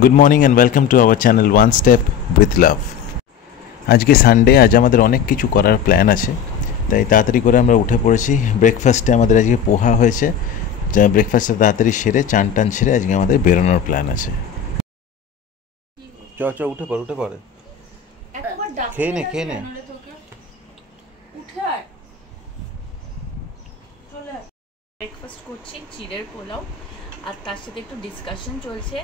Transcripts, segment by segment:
Good morning and welcome to our channel one step with love. आज के Sunday आज आमादेर अनेक किछु करार प्लान आछे, ताई ताड़ाताड़ी करे आमरा उठे पड़ेछि। ब्रेकफास्टे आमादेर आजके पोहा हयेछे, ब्रेकफास्टटा ताड़ाताड़ी सेरे चान टान सेरे आजके आमादेर बेरोनोर प्लान आछे। च च उठे पड़ खेये ने ব্রেকফাস্ট করছি চিড়ের পোলাও, আর তার সাথে একটু ডিসকাশন চলছে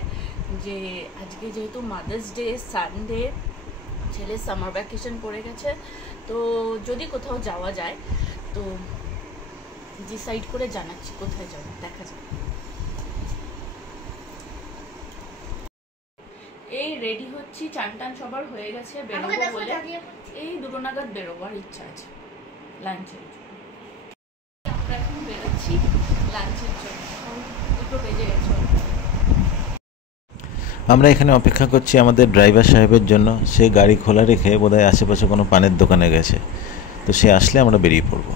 যে আজকে যেহেতু মাদার্স ডে সানডে, ছেলে সামার ভ্যাকেশন পড়ে গেছে, তো যদি কোথাও যাওয়া যায় তো ডিসাইড করে জানাচ্ছি কোথায় যাব, দেখা যাক। এই রেডি হচ্ছি, চান টান সবার হয়ে গেছে, বেরোবো বলে এই 2টো নাগাদ বেরোবার ইচ্ছা আছে লাঞ্চের জন্য। আমরা এখন বেরোচ্ছি লাঞ্চের জন্য, 2টো বেজে গেছে। আমরা এখানে অপেক্ষা করছি আমাদের ড্রাইভার সাহেবের জন্য। সে গাড়ি খোলা রেখে বোধহয় আশেপাশে কোনো পানের দোকানে গেছে, তো সে আসলে আমরা বেরিয়ে পড়ব।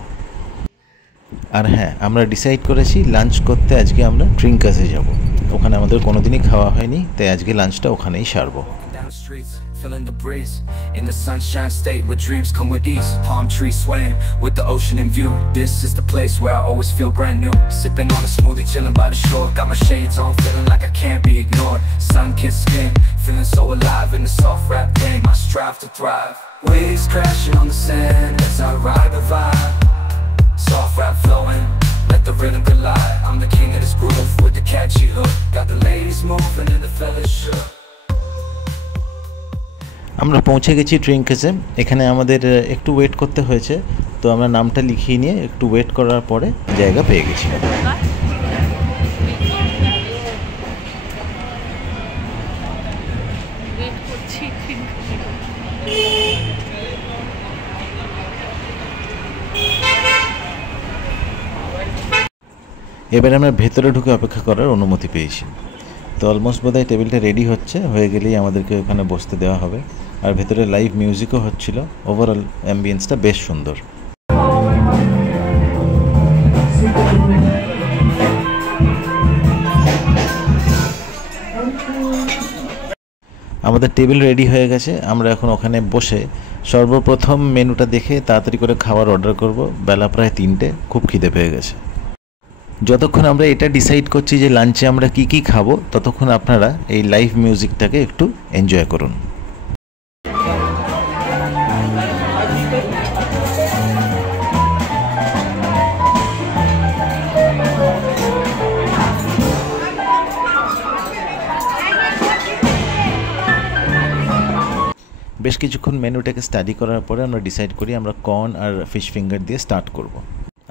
আর হ্যাঁ, আমরা ডিসাইড করেছি লাঞ্চ করতে আজকে আমরা ট্রিঙ্কাসে যাব। ওখানে আমাদের কোনোদিনই খাওয়া হয়নি, তাই আজকে লাঞ্চটা ওখানেই সারবো। Feeling the breeze in the sunshine state where dreams come with ease. Palm trees swaying with the ocean in view. This is the place where I always feel brand new. Sipping on a smoothie, chilling by the shore. Got my shades on, feeling like I can't be ignored. Sun-kissed skin, feeling so alive in the soft rap game. I strive to thrive. Waves crashing on the sand as I ride the vibe. Soft rap flowing, let the rhythm collide. I'm the king of this groove with the catchy hook. Got the ladies moving and the fellas shook. আমরা পৌঁছে গেছি ট্রিঙ্কাসে। এখানে আমাদের একটু wait করতে হয়েছে, তো আমরা নামটা লিখিয়ে নিয়ে একটু ওয়েট করার পরে জায়গা পেয়ে গেছি। এবারে আমরা ভেতরে ঢুকে অপেক্ষা করার অনুমতি পেয়েছি। তো অলমোস্ট বোধহয় টেবিলটা রেডি হয়ে গেলেই আমাদেরকে ওখানে বসতে দেওয়া হবে। আর ভেতরে লাইভ মিউজিকও হচ্ছিল। ওভারঅল অ্যাম্বিয়েন্সটা বেশ সুন্দর। আমাদের টেবিল রেডি হয়ে গেছে। আমরা এখন ওখানে বসে সর্বপ্রথম মেনুটা দেখে তাড়াতাড়ি করে খাবার অর্ডার করব। বেলা প্রায় 3টে, খুব খিদে পেয়ে গেছে। যতক্ষণ আমরা এটা ডিসাইড করছি যে লাঞ্চে আমরা কি কি খাবো, ততক্ষণ আপনারা এই লাইভ মিউজিকটাকে একটু এনজয় করুন। বেশ কিছুক্ষণ মেনুটাকে স্টাডি করার পরে আমরা ডিসাইড করি আমরা কর্ন আর ফিশ ফিঙ্গার দিয়ে স্টার্ট করব।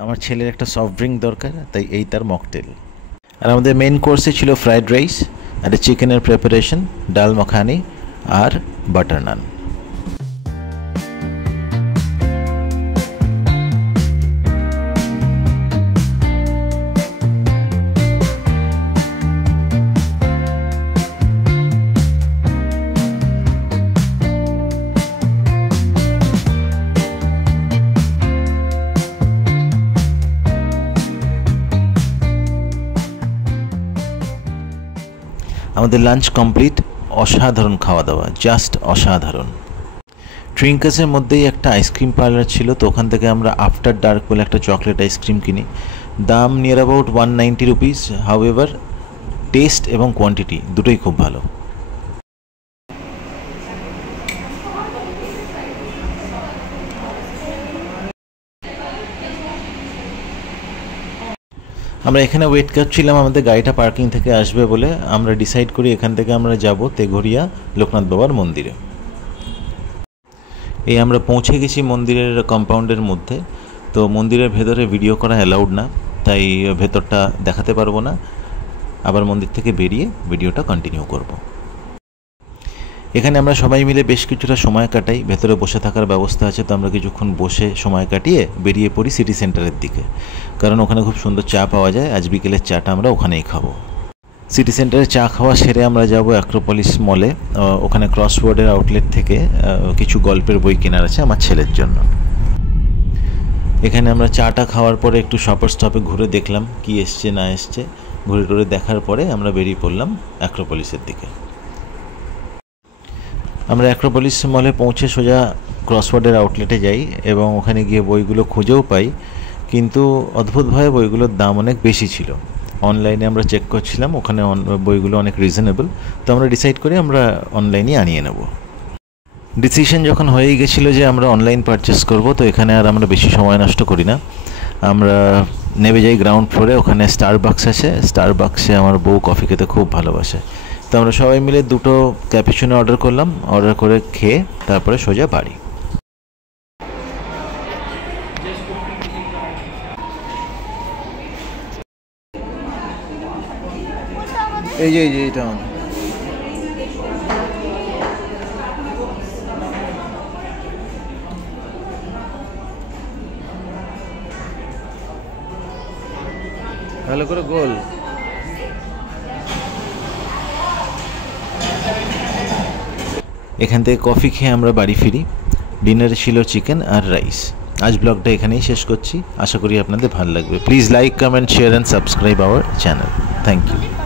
আমার ছেলের একটা সফট ড্রিঙ্ক দরকার, তাই এই তার মকটেল। আর আমাদের মেন কোর্সে ছিল ফ্রাইড রাইস, একটা চিকেনের প্রিপারেশন, ডাল মাখানি আর বাটার নান। আমাদের লাঞ্চ কমপ্লিট। অসাধারণ খাওয়া দাওয়া, জাস্ট অসাধারণ। ট্রিঙ্কাসের মধ্যেই একটা আইসক্রিম পার্লার ছিল, তো ওখান থেকে আমরা আফটার ডার্ক বলে একটা চকলেট আইসক্রিম কিনি। দাম near about 190 rupees. However test এবং কোয়ান্টিটি দুটোই খুব ভালো। আমরা এখানে ওয়েট করছিলাম আমাদের গাড়িটা পার্কিং থেকে আসবে বলে। আমরা ডিসাইড করি এখান থেকে আমরা যাব তেঘরিয়া লোকনাথ বাবার মন্দিরে। এই আমরা পৌঁছে গেছি মন্দিরের কম্পাউন্ডের মধ্যে। তো মন্দিরের ভেতরে ভিডিও করা অ্যালাউড না, তাই ভেতরটা দেখাতে পারবো না। আবার মন্দির থেকে বেরিয়ে ভিডিওটা কন্টিনিউ করব। এখানে আমরা সবাই মিলে বেশ কিছুটা সময় কাটাই। ভেতরে বসে থাকার ব্যবস্থা আছে, তো আমরা কিছুক্ষণ বসে সময় কাটিয়ে বেরিয়ে পড়ি সিটি সেন্টারের দিকে, কারণ ওখানে খুব সুন্দর চা পাওয়া যায়। আজ বিকেলের চাটা আমরা ওখানেই খাবো। সিটি সেন্টারে চা খাওয়া সেরে আমরা যাব অ্যাক্রোপলিস মলে। ওখানে ক্রসওয়ার্ডের আউটলেট থেকে কিছু গল্পের বই কেনার আছে আমার ছেলের জন্য। এখানে আমরা চাটা খাওয়ার পরে একটু শপার স্টপে ঘুরে দেখলাম কি এসছে না এসছে। ঘুরে টুরে দেখার পরে আমরা বেরিয়ে পড়লাম অ্যাক্রোপলিসের দিকে। আমরা অ্যাক্রোপলিস মলে পৌঁছে সোজা ক্রসওয়ার্ডের আউটলেটে যাই এবং ওখানে গিয়ে বইগুলো খুঁজেও পাই, কিন্তু অদ্ভুতভাবে বইগুলোর দাম অনেক বেশি ছিল। অনলাইনে আমরা চেক করছিলাম, ওখানে বইগুলো অনেক রিজনেবল, তো আমরা ডিসাইড করি আমরা অনলাইনে আনিয়ে নেব। ডিসিশন যখন হয়েই গেছিলো যে আমরা অনলাইন পারচেস করব, তো এখানে আর আমরা বেশি সময় নষ্ট করি না, আমরা নেমে যাই গ্রাউন্ড ফ্লোরে। ওখানে স্টারবাক্স আছে, স্টারবাক্সে আমার বউ কফি খেতে খুব ভালোবাসে, তো আমরা সবাই মিলে 2টো ক্যাপুচিনো অর্ডার করলাম। অর্ডার করে খেয়ে তারপরে সোজা বাড়ি। এই যে এটা ভালো করে গোল। এখান থেকে কফি খেয়ে আমরা বাড়ি ফিরি। ডিনারে ছিল চিকেন আর রাইস। আজ ব্লগটা এখানেই শেষ করছি, আশা করি আপনাদের ভালো লাগবে। Please like, comment, share and subscribe our channel. Thank you.